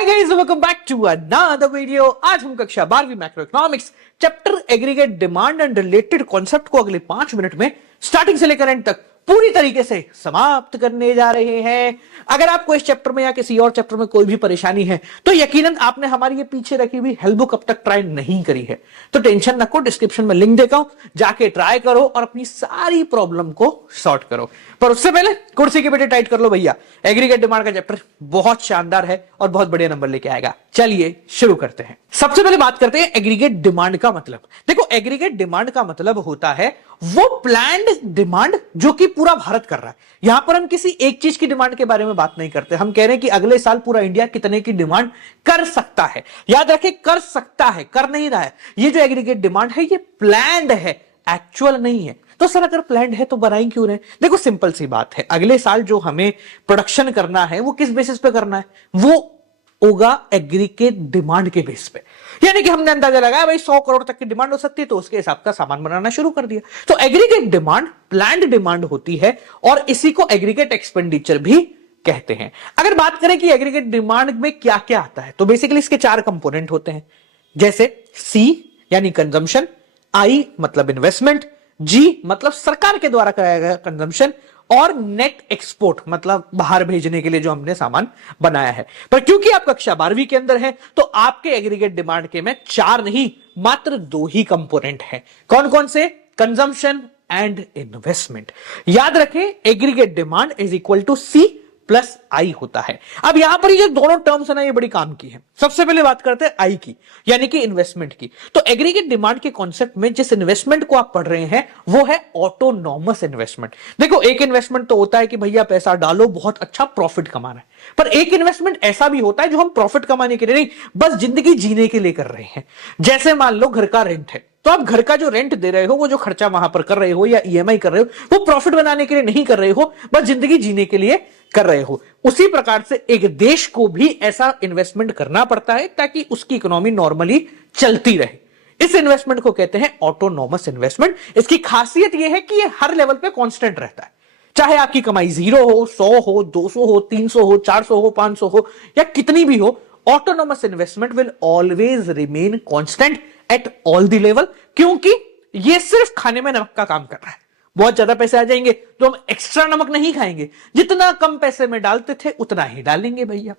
Hi guys, welcome back to another video. आज हम कक्षा 12वीं macroeconomics chapter aggregate demand and related concept को अगले 5 मिनट में स्टार्टिंग से लेकर एंड तक पूरी तरीके से समाप्त करने जा रहे हैं। अगर आपको इस चैप्टर में या किसी और चैप्टर में कोई भी परेशानी है तो यकीनन आपने हमारी ये पीछे रखी हुई हेल्प बुक अब तक ट्राई नहीं करी है, तो टेंशन रखो, डिस्क्रिप्शन में लिंक देता हूं, जाके ट्राई करो और अपनी सारी प्रॉब्लम को सॉर्ट करो। पर उससे पहले कुर्सी की बेटे टाइट कर लो भैया, एग्रीगेट डिमांड का चैप्टर बहुत शानदार है और बहुत बढ़िया नंबर लेके आएगा। चलिए शुरू करते हैं। सबसे पहले बात करते हैं एग्रीगेट डिमांड का मतलब। देखो, एग्रीगेट डिमांड का मतलब होता है वो प्लान्ड डिमांड जो कि पूरा भारत कर रहा है। यहां पर हम किसी एक चीज की डिमांड के बारे में बात नहीं करते, हम कह रहे हैं कि अगले साल पूरा इंडिया कितने की डिमांड कर सकता है। याद रखें, कर सकता है, कर नहीं रहा है। ये जो एग्रीगेट डिमांड है ये प्लान्ड है, एक्चुअल नहीं है। तो सर अगर प्लान्ड है तो बनाई क्यों रहे? देखो सिंपल सी बात है, अगले साल जो हमें प्रोडक्शन करना है वो किस बेसिस पे करना है? वो होगा एग्रीगेट डिमांड के बेस पे। यानी कि हमने अंदाजा लगाया भाई 100 करोड़ तक की डिमांड हो सकती है, तो उसके हिसाब का सामान बनाना शुरू कर दिया। तो एग्रीगेट डिमांड प्लान्ड डिमांड होती है और इसी को एग्रीगेट एक्सपेंडिचर भी कहते हैं। अगर बात करें कि एग्रीगेट डिमांड में क्या क्या आता है, तो बेसिकली इसके 4 कंपोनेंट होते हैं, जैसे सी यानी कंजम्पशन, आई मतलब इन्वेस्टमेंट, जी मतलब सरकार के द्वारा कराया गया कंजम्पशन, और नेट एक्सपोर्ट मतलब बाहर भेजने के लिए जो हमने सामान बनाया है। पर क्योंकि आप कक्षा 12वीं के अंदर है तो आपके एग्रीगेट डिमांड के में 4 नहीं मात्र 2 ही कंपोनेंट हैं। कौन कौन से? Consumption and investment. याद रखें, aggregate demand is equal to C plus I होता है। अब यहां पर ये दोनों टर्म्स है ना, ये बड़ी काम की है। सबसे पहले बात करते हैं आई की, यानी कि इन्वेस्टमेंट की। तो एग्रीगेट डिमांड के कॉन्सेप्ट में जिस इन्वेस्टमेंट को आप पढ़ रहे हैं वो है ऑटोनॉमस इन्वेस्टमेंट। देखो, एक इन्वेस्टमेंट तो होता है कि भैया पैसा डालो, बहुत अच्छा प्रॉफिट कमाना है। पर एक इन्वेस्टमेंट ऐसा भी होता है जो हम प्रॉफिट कमाने के लिए नहीं, बस जिंदगी जीने के लिए कर रहे हैं। जैसे मान लो घर का रेंट है, तो आप घर का जो रेंट दे रहे हो, वो जो खर्चा वहां पर कर रहे हो या ईएमआई कर रहे हो, वो प्रॉफिट बनाने के लिए नहीं कर रहे हो, बस जिंदगी जीने के लिए कर रहे हो। उसी प्रकार से एक देश को भी ऐसा इन्वेस्टमेंट करना पड़ता है ताकि उसकी इकोनॉमी नॉर्मली चलती रहे। इस इन्वेस्टमेंट को कहते हैं ऑटोनॉमस इन्वेस्टमेंट। इसकी खासियत यह है कि ये हर लेवल पे कांस्टेंट रहता है, चाहे आपकी कमाई 0 हो, 100 हो, 200 हो, 300 हो, 400 हो, 500 हो या कितनी भी हो, autonomous investment will always remain constant at all the level, क्योंकि ये सिर्फ खाने में नमक का काम कर रहा है। बहुत ज्यादा पैसे आ जाएंगे तो हम एक्स्ट्रा नमक नहीं खाएंगे, जितना कम पैसे में डालते थे उतना ही डालेंगे भैया।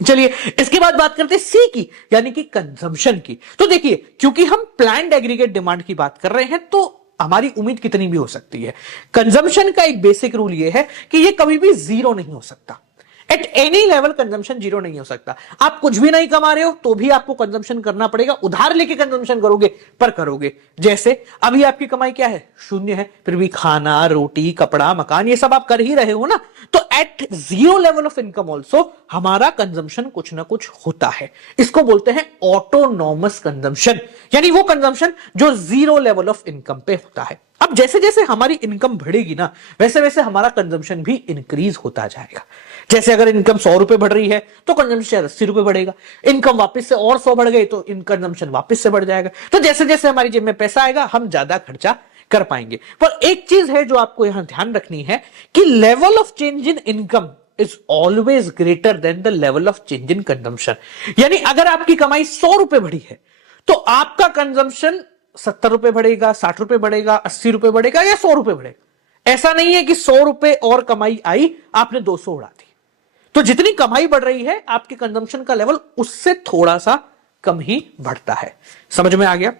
चलिए इसके बाद बात करते हैं सी की, यानी कि कंजम्पशन की। तो देखिए, क्योंकि हम प्लान्ड एग्रीगेट डिमांड की बात कर रहे हैं तो हमारी उम्मीद कितनी भी हो सकती है। कंजम्पशन का एक बेसिक रूल यह है कि यह कभी भी 0 नहीं हो सकता। एट एनी लेवल कंजम्पशन 0 नहीं हो सकता। आप कुछ भी नहीं कमा रहे हो तो भी आपको कंजम्पशन करना पड़ेगा, उधार लेके कंजम्पशन करोगे पर करोगे। जैसे अभी आपकी कमाई क्या है? 0 है, फिर भी खाना, रोटी, कपड़ा, मकान ये सब आप कर ही रहे हो ना। तो at 0 level of income also हमारा कंजम्पशन कुछ ना कुछ होता है। इसको बोलते हैं ऑटोनॉमस कंजम्पशन, यानी वो कंजम्पशन जो 0 लेवल ऑफ इनकम पे होता है। अब जैसे जैसे हमारी इनकम बढ़ेगी ना, वैसे वैसे हमारा कंजम्पशन भी इंक्रीज होता जाएगा। जैसे अगर इनकम 100 रुपए बढ़ रही है तो कंजम्पशन 80 रुपए बढ़ेगा, इनकम वापस से और 100 बढ़ गई तो इन कंजम्पशन वापस से बढ़ जाएगा। तो जैसे जैसे हमारी जेब में पैसा आएगा हम ज्यादा खर्चा कर पाएंगे। पर एक चीज है जो आपको यहां ध्यान रखनी है कि level of change in income is always greater than the level of change in consumption. यानी अगर आपकी कमाई 100 रुपए बढ़ी है तो आपका कंजम्पशन 70 रुपए बढ़ेगा, 60 रुपए बढ़ेगा, 80 रुपए बढ़ेगा या 100 रुपए बढ़ेगा। ऐसा नहीं है कि 100 रुपए और कमाई आई आपने 200 उड़ा दी। तो जितनी कमाई बढ़ रही है आपके कंजम्पशन का लेवल उससे थोड़ा सा कम ही बढ़ता है। समझ में आ गया?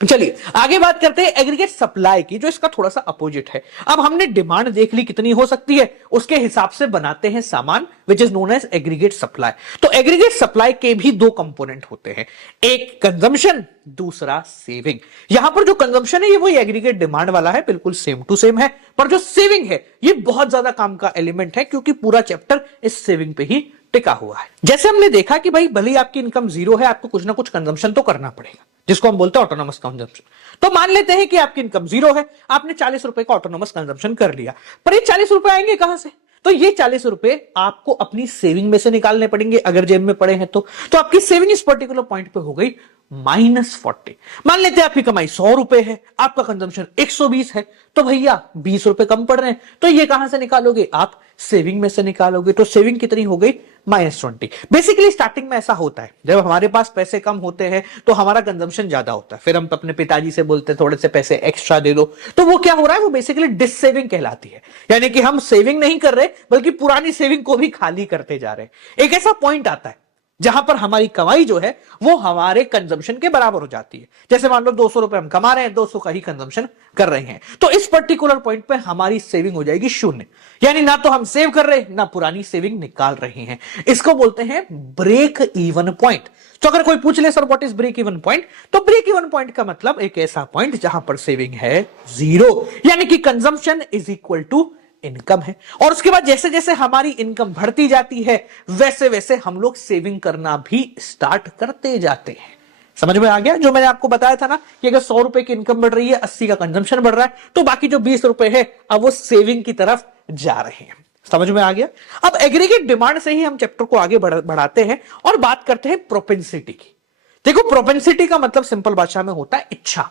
चलिए आगे बात करते हैं एग्रीगेट सप्लाई की, जो इसका थोड़ा सा अपोजिट है। अब हमने डिमांड देख ली कितनी हो सकती है, उसके हिसाब से बनाते हैं सामान, which is known as aggregate supply. तो एग्रीगेट सप्लाई के भी 2 कंपोनेंट होते हैं, एक कंजम्पशन, दूसरा सेविंग। यहां पर जो कंजम्पशन है ये वही एग्रीगेट डिमांड वाला है, बिल्कुल सेम टू सेम है। पर जो सेविंग है ये बहुत ज्यादा काम का एलिमेंट है, क्योंकि पूरा चैप्टर इस सेविंग पे ही टिका हुआ है। जैसे हमने देखा कि भाई भले ही आपकी इनकम 0 है, आपको कुछ ना कुछ कंजम्पशन तो करना पड़ेगा, जिसको हम बोलते हैं ऑटोनॉमस कंजम्पशन। तो मान लेते हैं कि आपकी इनकम 0 है, आपने 40 रुपए का ऑटोनॉमस कंजम्पशन कर लिया, पर ये 40 रुपए आएंगे कहां से? तो ये 40 रुपए आपको अपनी सेविंग में से निकालने पड़ेंगे, अगर जेब में पड़े हैं तो आपकी सेविंग इस पर्टिकुलर पॉइंट पे हो गई -40। मान लेते हैं आपकी कमाई 100 रुपए है, आपका कंजम्पशन 120 है, तो भैया 20 रुपए कम पड़ रहे हैं, तो ये कहां से निकालोगे आप? सेविंग में से निकालोगे तो सेविंग कितनी हो गई, -20। बेसिकली स्टार्टिंग में ऐसा होता है, जब हमारे पास पैसे कम होते हैं तो हमारा कंजम्पशन ज्यादा होता है, फिर हम अपने पिताजी से बोलते हैं थोड़े से पैसे एक्स्ट्रा दे दो, तो वो क्या हो रहा है, वो बेसिकली डिस सेविंग कहलाती है। यानी कि हम सेविंग नहीं कर रहे बल्कि पुरानी सेविंग को भी खाली करते जा रहे हैं। एक ऐसा पॉइंट आता है जहां पर हमारी कमाई जो है वो हमारे कंजम्पशन के बराबर हो जाती है। जैसे मान लो 200 रुपए हम कमा रहे हैं, 200 का ही कंजम्पशन कर रहे हैं, तो इस पर्टिकुलर पॉइंट पे हमारी सेविंग हो जाएगी 0। यानी ना तो हम सेव कर रहे हैं ना पुरानी सेविंग निकाल रहे हैं। इसको बोलते हैं ब्रेक इवन पॉइंट। तो अगर कोई पूछ ले sir what is break even point, तो ब्रेक इवन पॉइंट का मतलब एक ऐसा पॉइंट जहां पर सेविंग है 0, यानी कि consumption is equal to income है। और उसके बाद जैसे जैसे हमारी इनकम बढ़ती जाती है वैसे वैसे हम लोग सेविंग करना भी स्टार्ट करते जाते हैं। समझ में आ गया? जो मैंने आपको बताया था ना कि अगर 100 रुपए की इनकम बढ़ रही है, 80 का कंजम्पशन बढ़ रहा है, तो बाकी जो 20 रुपए है अब वो सेविंग की तरफ जा रहे हैं। समझ में आ गया? अब एग्रीगेट डिमांड से ही हम चैप्टर को आगे बढ़ाते हैं और बात करते हैं प्रोपेंसिटी की। देखो, प्रोपेंसिटी का मतलब सिंपल भाषा में होता है इच्छा।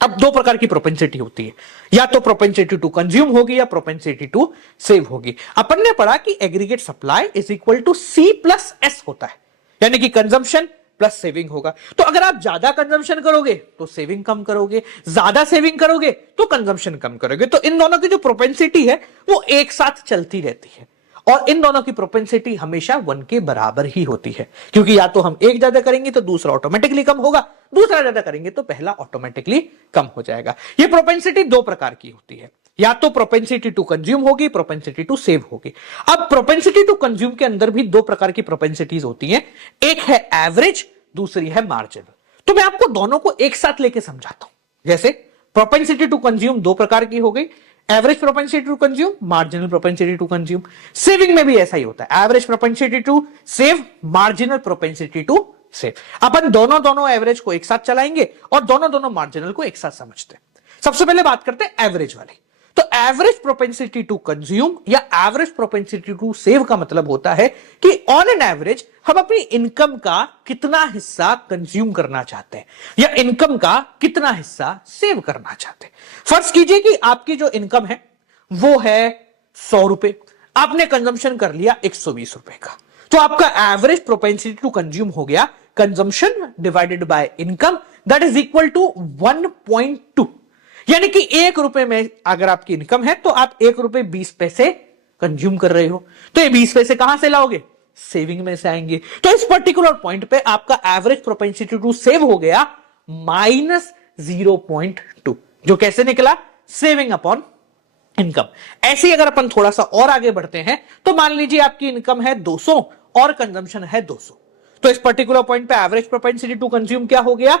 अब दो प्रकार की प्रोपेंसिटी होती है, या तो प्रोपेंसिटी टू कंज्यूम होगी या प्रोपेंसिटी टू सेव होगी। अपन ने पढ़ा कि aggregate supply is equal to C plus S होता है, यानी कि कंजम्पशन प्लस सेविंग होगा। तो अगर आप ज्यादा कंजम्पशन करोगे तो सेविंग कम करोगे, ज्यादा सेविंग करोगे तो कंजम्पशन कम करोगे। तो इन दोनों की जो प्रोपेंसिटी है वो एक साथ चलती रहती है, और इन दोनों की प्रोपेंसिटी हमेशा 1 के बराबर ही होती है, क्योंकि या तो हम एक ज्यादा करेंगे तो दूसरा ऑटोमेटिकली कम होगा, दूसरा ज्यादा करेंगे तो पहला ऑटोमेटिकली कम हो जाएगा। ये प्रोपेंसिटी दो प्रकार की होती है, या तो प्रोपेंसिटी टू कंज्यूम होगी, प्रोपेंसिटी टू सेव होगी। अब प्रोपेंसिटी टू कंज्यूम के अंदर भी दो प्रकार की प्रोपेंसिटीज होती हैं, एक है एवरेज, दूसरी है मार्जिनल। तो मैं आपको दोनों को एक साथ लेके समझाता हूं। जैसे प्रोपेंसिटी टू कंज्यूम दो प्रकार की हो गई, average propensity to consume, marginal propensity to consume. Saving में भी ऐसा ही होता है, average propensity to save, marginal propensity to save. अपन दोनों एवरेज को एक साथ चलाएंगे और दोनों मार्जिनल को एक साथ समझते हैं। सबसे पहले बात करते हैं एवरेज वाली। तो एवरेज प्रोपेंसिटी टू कंज्यूम या एवरेज प्रोपेंसिटी टू सेव का मतलब होता है कि ऑन एन एवरेज हम अपनी इनकम का कितना हिस्सा कंज्यूम करना चाहते हैं या इनकम का कितना हिस्सा सेव करना चाहते हैं। फर्ज कीजिए कि आपकी जो इनकम है वो है 100 रुपए, आपने कंजम्पशन कर लिया 120 रुपए का, तो आपका एवरेज प्रोपेंसिटी टू कंज्यूम हो गया consumption divided by income, that is equal to 1.2। यानी कि 1 रुपए में अगर आपकी इनकम है तो आप 1 रुपए 20 पैसे कंज्यूम कर रहे हो, तो ये 20 पैसे कहां से लाओगे, सेविंग में से आएंगे। तो इस पर्टिकुलर पॉइंट पे आपका एवरेज प्रोपेंसिटी टू सेव हो गया -0.2, जो कैसे निकला, सेविंग अपॉन इनकम। ऐसे ही अगर अपन थोड़ा सा और आगे बढ़ते हैं तो मान लीजिए आपकी इनकम है 200 और कंजम्पशन है 200, तो इस पर्टिकुलर पॉइंट पे एवरेज प्रोपेंसिटी टू कंज्यूम क्या हो गया,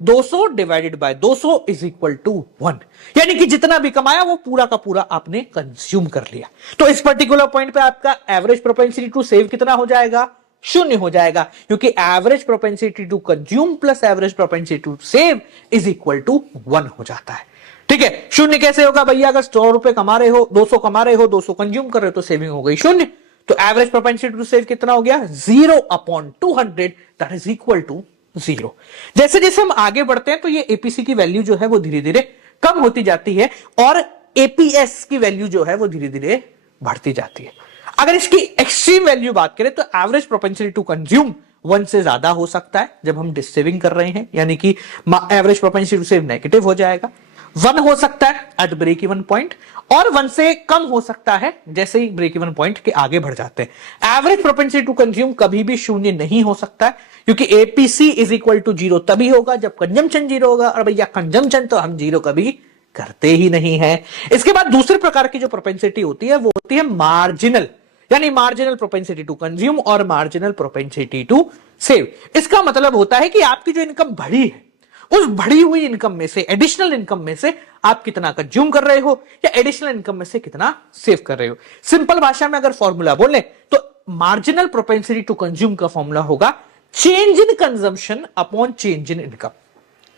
200 divided by 200 is equal to 1। यानी कि जितना भी कमाया वो पूरा का पूरा आपने कंज्यूम कर लिया। तो इस पर्टिकुलर पॉइंट पे आपका एवरेज प्रोपेंसिटी टू सेव कितना हो जाएगा, 0 हो जाएगा, क्योंकि average propensity to consume plus average propensity to save is equal to 1 हो जाता है। ठीक है, 0 कैसे होगा भैया, अगर 100 रुपए कमा रहे हो, 200 कमा रहे हो, 200 कंज्यूम कर रहे हो तो सेविंग हो गई 0। तो एवरेज प्रोपेंसिटी टू सेव कितना हो गया, 0/200, दैट इज इक्वल टू 0। जैसे जैसे हम आगे बढ़ते हैं तो ये एपीसी की वैल्यू जो है वो धीरे धीरे कम होती जाती है और एपीएस की वैल्यू जो है वो धीरे धीरे बढ़ती जाती है। अगर इसकी एक्सट्रीम वैल्यू बात करें तो एवरेज प्रोपेंसिटी टू कंज्यूम 1 से ज्यादा हो सकता है जब हम डिसेविंग कर रहे हैं, यानी कि average propensity to save negative हो जाएगा। 1 हो सकता है एट ब्रेक इवन पॉइंट, और 1 से कम हो सकता है जैसे ही ब्रेक इवन पॉइंट के आगे बढ़ जाते हैं। एवरेज प्रोपेंसिटी टू कंज्यूम कभी भी 0 नहीं हो सकता है, क्योंकि एपीसी इज इक्वल टू 0 तभी होगा जब कंजम्पशन 0 होगा, और भैया कंजम्पशन तो हम 0 कभी करते ही नहीं है। इसके बाद दूसरे प्रकार की जो प्रोपेंसिटी होती है वो होती है मार्जिनल, यानी मार्जिनल प्रोपेंसिटी टू कंज्यूम और मार्जिनल प्रोपेंसिटी टू सेव। इसका मतलब होता है कि आपकी जो इनकम बढ़ी है उस बढ़ी हुई इनकम में से, एडिशनल इनकम में से आप कितना कंज्यूम कर रहे हो या एडिशनल इनकम में से कितना सेव कर रहे हो। सिंपल भाषा में अगर फॉर्मूला बोले तो मार्जिनल प्रोपेंसिटी टू कंज्यूम का फॉर्मूला होगा change in consumption upon change in income.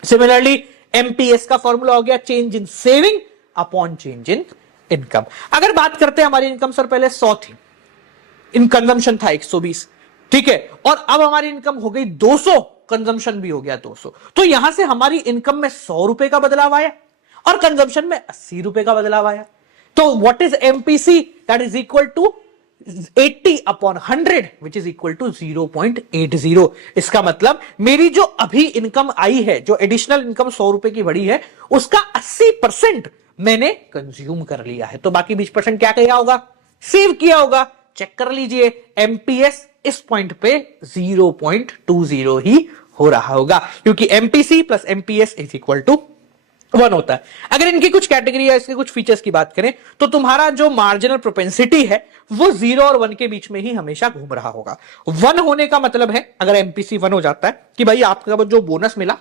Similarly MPS का फॉर्मूला हो गया change in saving upon change in income. अगर बात करते हैं हमारी इनकम सर पहले 100 थी, इन कंजम्पशन था 120, ठीक है, और अब हमारी इनकम हो गई 200, कंजम्पशन भी हो गया 200, तो यहां से हमारी इनकम में 100 रुपए का बदलाव आया और कंजम्पशन में 80 रुपए का बदलाव आया। तो what is MPC? That is equal to 80 upon 100 which is equal to 0.80। इसका मतलब मेरी जो अभी इनकम आई है, जो एडिशनल इनकम 100 रुपए की बढ़ी है, उसका 80% मैंने कंज्यूम कर लिया है। तो बाकी 20% क्या किया होगा? सेव किया होगा। चेक कर लीजिए, एमपीएस इस पॉइंट पे 0.20 ही हो रहा होगा, क्योंकि MPC plus MPS is equal to 1 होता है। अगर इनकी कुछ कैटेगरी या इसके कुछ फीचर्स की बात करें तो तुम्हारा जो मार्जिनल प्रोपेंसिटी है वो 0 और 1 के बीच में ही हमेशा घूम रहा होगा। 1 होने का मतलब है, अगर एमपीसी 1 हो जाता है कि भाई आपका जो बोनस मिला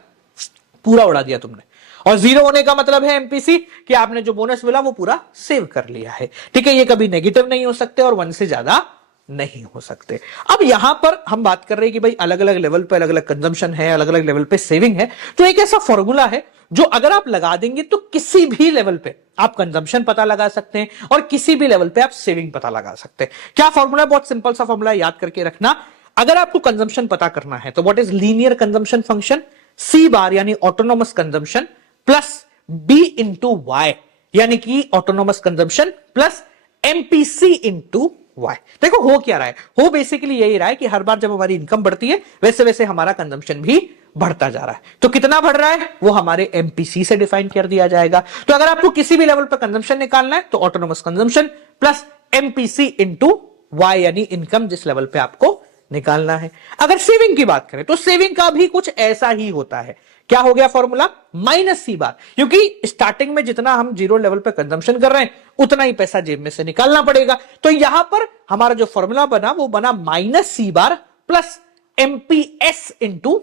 पूरा उड़ा दिया तुमने, और 0 होने का मतलब है एमपीसी कि आपने जो बोनस मिला वो पूरा सेव कर लिया है। ठीक है, ये कभी नेगेटिव नहीं हो सकते और 1 से ज्यादा नहीं हो सकते। अब यहां पर हम बात कर रहे हैं कि भाई अलग अलग लेवल पे अलग अलग कंजम्पशन है, अलग अलग लेवल पे सेविंग है। तो एक ऐसा फॉर्मूला है जो अगर आप लगा देंगे तो किसी भी लेवल पे आप कंजम्पशन पता लगा सकते हैं और किसी भी लेवल पे आप सेविंग पता लगा सकते हैं। क्या फॉर्मूला? बहुत सिंपल सा फॉर्मूला, याद करके रखना। अगर आपको कंजम्पशन पता करना है तो what is linear consumption function? C bar यानी autonomous consumption plus B into Y यानी कि autonomous consumption plus MPC into Y. देखो हो क्या रहा है, हो बेसिकली यही रहा है कि हर बार जब हमारी इनकम बढ़ती है वैसे वैसे हमारा कंजम्पशन भी बढ़ता जा रहा है। तो कितना बढ़ रहा है वो हमारे एमपीसी से डिफाइन कर दिया जाएगा। तो अगर आपको किसी भी लेवल पर कंजम्पशन निकालना है तो autonomous consumption plus MPC into Y यानी इनकम जिस लेवल पे आपको निकालना है। अगर सेविंग की बात करें तो सेविंग का भी कुछ ऐसा ही होता है। क्या हो गया फॉर्मूला? माइनस सी बार, क्योंकि स्टार्टिंग में जितना हम 0 लेवल पे कंजम्पशन कर रहे हैं उतना ही पैसा जेब में से निकालना पड़ेगा। तो यहां पर हमारा जो फॉर्मूला बना वो बना minus C bar plus MPS into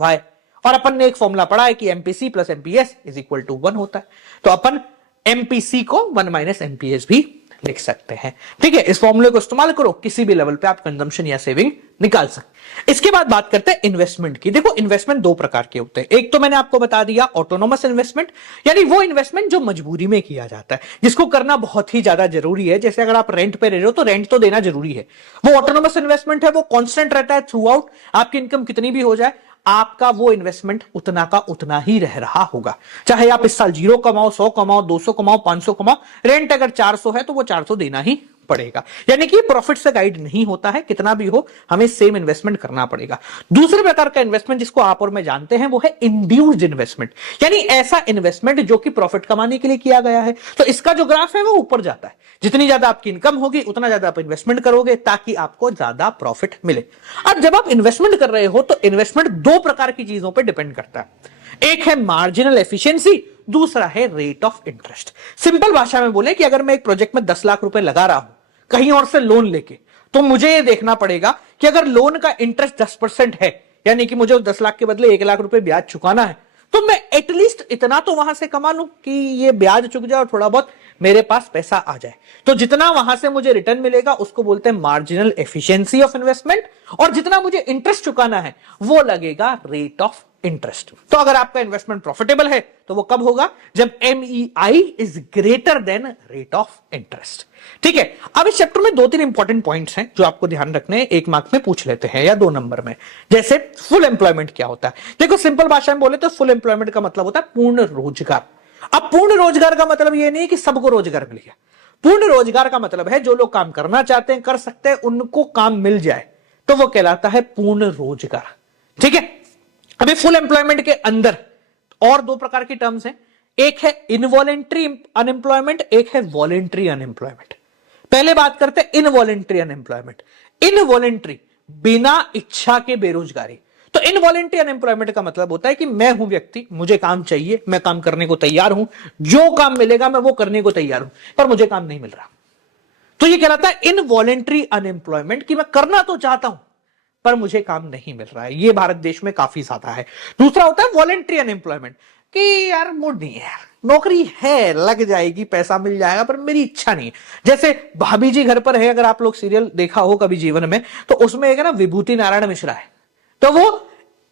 Y. और अपन ने एक फॉर्मूला पढ़ा है कि MPC plus MPS is equal to 1 होता है। तो अपन एमपीसी को 1 माइनस एमपीएस भी लिख सकते हैं। ठीक है, इस फॉर्मूले को इस्तेमाल करो, किसी भी लेवल पे आप कंजम्पशन या सेविंग निकाल सकते। इसके बाद बात करते हैं इन्वेस्टमेंट की। देखो इन्वेस्टमेंट 2 प्रकार के होते हैं। एक तो मैंने आपको बता दिया ऑटोनोमस इन्वेस्टमेंट, यानी वो इन्वेस्टमेंट जो मजबूरी में किया जाता है, जिसको करना बहुत ही ज्यादा जरूरी है। जैसे अगर आप रेंट पे रह रहे हो तो रेंट तो देना जरूरी है। वो ऑटोनोमस इन्वेस्टमेंट है, वो कांस्टेंट रहता है थ्रू आउट, आपकी इनकम कितनी भी हो जाए आपका वो इन्वेस्टमेंट उतना का उतना ही रह रहा होगा। चाहे आप इस साल 0 कमाओ, 100 कमाओ, 200 कमाओ, 500 कमाओ, रेंट अगर 400 है तो वो 400 देना ही पड़ेगा। यानी कि प्रॉफिट से गाइड नहीं होता है, कितना भी हो हमें सेम इन्वेस्टमेंट करना पड़ेगा। दूसरे प्रकार का इन्वेस्टमेंट जिसको आप और मैं जानते हैं वो है इंड्यूस्ड इन्वेस्टमेंट, यानी ऐसा इन्वेस्टमेंट जो कि प्रॉफिट कमाने के लिए किया गया है। तो इसका जो ग्राफ है वो ऊपर जाता है, जितनी ज्यादा आपकी इनकम होगी उतना ज्यादा आप इन्वेस्टमेंट करोगे ताकि आपको ज्यादा प्रॉफिट मिले। अब जब आप इन्वेस्टमेंट कर रहे हो तो इन्वेस्टमेंट 2 प्रकार की चीजों पर डिपेंड करता है। एक है मार्जिनल एफिशिएंसी, दूसरा है रेट ऑफ इंटरेस्ट। सिंपल भाषा में बोले कि अगर मैं एक प्रोजेक्ट में 10 लाख रुपए लगा रहा हूं कहीं और से लोन लेके, तो मुझे यह देखना पड़ेगा कि अगर लोन का इंटरेस्ट 10% है, यानी कि मुझे 10 लाख के बदले 1 लाख रुपए ब्याज चुकाना है, तो मैं एटलीस्ट इतना तो वहां से कमा लूं कि ये ब्याज चुक जाए और थोड़ा बहुत मेरे पास पैसा आ जाए। तो जितना वहां से मुझे रिटर्न मिलेगा उसको बोलते हैं मार्जिनल एफिशिएंसी ऑफ इन्वेस्टमेंट, और जितना मुझे इंटरेस्ट चुकाना है वो लगेगा रेट ऑफ इंटरेस्ट। तो अगर आपका इन्वेस्टमेंट प्रॉफिटेबल है तो वो कब होगा? जब MEI is greater than rate of interest. ठीक है, अब इस चैप्टर में 2-3 इंपॉर्टेंट पॉइंट्स हैं जो आपको ध्यान रखने हैं, 1 मार्क में पूछ लेते हैं या 2 नंबर में। जैसे फुल एम्प्लॉयमेंट क्या होता है? देखो सिंपल भाषा में बोले तो फुल एम्प्लॉयमेंट का मतलब होता है पूर्ण रोजगार। अब पूर्ण रोजगार का मतलब ये नहीं कि सबको रोजगार मिल गया। पूर्ण रोजगार का मतलब है जो लोग काम करना चाहते हैं, कर सकते हैं, उनको काम मिल जाए, तो वो कहलाता है पूर्ण रोजगार। ठीक है, अभी फुल एम्प्लॉयमेंट के अंदर और 2 प्रकार की टर्म्स हैं। एक है इनवॉलेंट्री अनएम्प्लॉयमेंट, एक है वॉलेंट्री अनएम्प्लॉयमेंट। पहले बात करते हैं इनवॉलेंट्री अनएम्प्लॉयमेंट। इनवॉलेंट्री बिना इच्छा के बेरोजगारी। तो इनवॉलेंट्री अनएम्प्लॉयमेंट का मतलब होता है कि मैं हूं व्यक्ति, मुझे काम चाहिए, मैं काम करने को तैयार हूं, जो काम मिलेगा मैं वो करने को तैयार हूं, पर मुझे काम नहीं मिल रहा। तो ये कहलाता है इनवॉलेंट्री अनएम्प्लॉयमेंट कि मैं करना तो चाहता हूं पर मुझे काम नहीं मिल रहा है। ये भारत देश में काफी ज्यादा है। दूसरा होता है वॉलेंट्री अनएम्प्लॉयमेंट कि यार मूड नहीं है, यार नौकरी है, लग जाएगी, पैसा मिल जाएगा, पर मेरी इच्छा नहीं है। जैसे भाभी जी घर पर है, अगर आप लोग सीरियल देखा हो कभी जीवन में, तो उसमें एक ना विभूति नारायण मिश्रा है, तो वो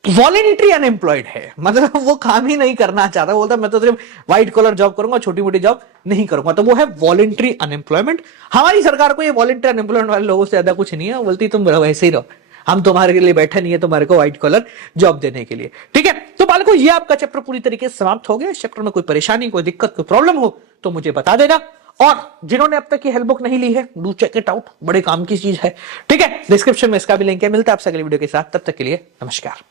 वॉलेंट्री अनएम्प्लॉयड है, मतलब वो काम ही नहीं करना चाहता। बोलता मैं तो सिर्फ व्हाइट कॉलर जॉब करूंगा, छोटी मोटी जॉब नहीं करूंगा, तो वो है वॉलेंट्री अनएम्प्लॉयमेंट। हमारी सरकार को ये वॉलेंट्री अनएम्प्लॉयमेंट वाले लोगों से ज्यादा कुछ नहीं है, बोलती तुम वैसे ही रहो, हम तुम्हारे लिए बैठे नहीं है तुम्हारे को व्हाइट कॉलर जॉब देने के लिए। ठीक है, तो बालकों ये आपका चैप्टर पूरी तरीके से समाप्त हो गया। इस चैप्टर में कोई परेशानी, कोई दिक्कत, कोई प्रॉब्लम हो तो मुझे बता देना। और जिन्होंने अब तक की हेल्प बुक नहीं ली है, डू चेक इट आउट, बड़े काम की चीज है। ठीक है, डिस्क्रिप्शन में इसका भी लिंक है। मिलता है आपसे अगली वीडियो के साथ, तब तक के लिए नमस्कार।